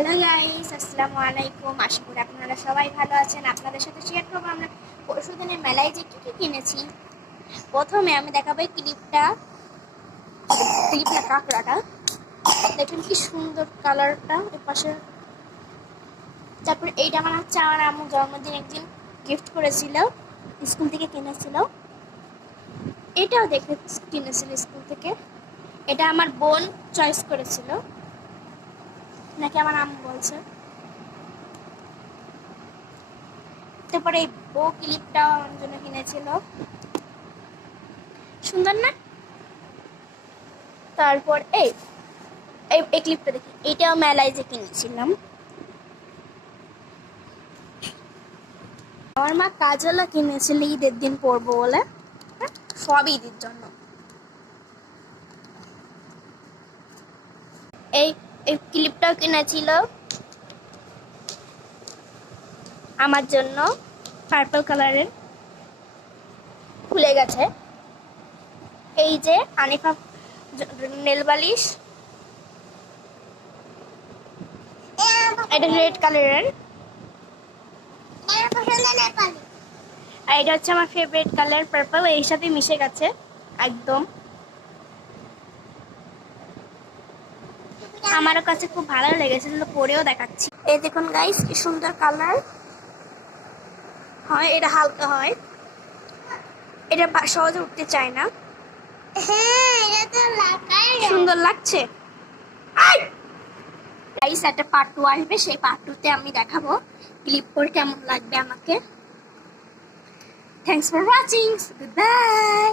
Hello guys আসসালামু আলাইকুম আশা করি আপনারা সবাই ভালো আছেন। আপনাদের সাথে শেয়ার করব আমরা পরশু দিনের মেলায় যে কী কী কিনেছি। প্রথমে আমি দেখাবো এই ক্লিপটা। ক্লিপটা কাঁকড়াটা। দেখুন কি সুন্দর কালারটা এর পাশে তারপর এইটা আমার হচ্ছে আমার আম্মু জন্মদিন একদিন গিফট করেছিল, স্কুল থেকে কিনেছিল। এটাও দেখে কিনেছিল স্কুল থেকে। এটা আমার বোন চয়েস করেছিল। নাকি আমার আম্মু বলছে? তারপরে এই বো ক্লিপটাও আমার জন্য কিনেছিল। সুন্দর না? তারপর এই এই এই ক্লিপটা দেখি। এটাও মেলায় যে কিনেছিলাম। আমার মা কাজলা কিনেছিল ঈদের দিন পরবো বলে। হ্যাঁ, সব ঈদের জন্য। এই এই ক্লিপটাও কিনেছিল আমার জন্য পার্পল কালারের। খুলে গেছে। এই যে আনিফা নেল বালিশ এটা রেড কালারের। আর এটা হচ্ছে আমার ফেভারিট কালার পার্পল এর সাথে মিশে গেছে, একদম। আমারও কাছে খুব ভালো লেগেছে পরেও দেখাচ্ছি। এই দেখুন গাইস কি সুন্দর কালার হয় এটা হালকা হয়। এটা সহজে উঠতে চায় না। সুন্দর লাগছে? গাইস একটা পার্ট টু আসবে সেই পার্ট টুতে আমি দেখাবো। ক্লিপ করে কেমন লাগবে আমাকে? Thanks for watching by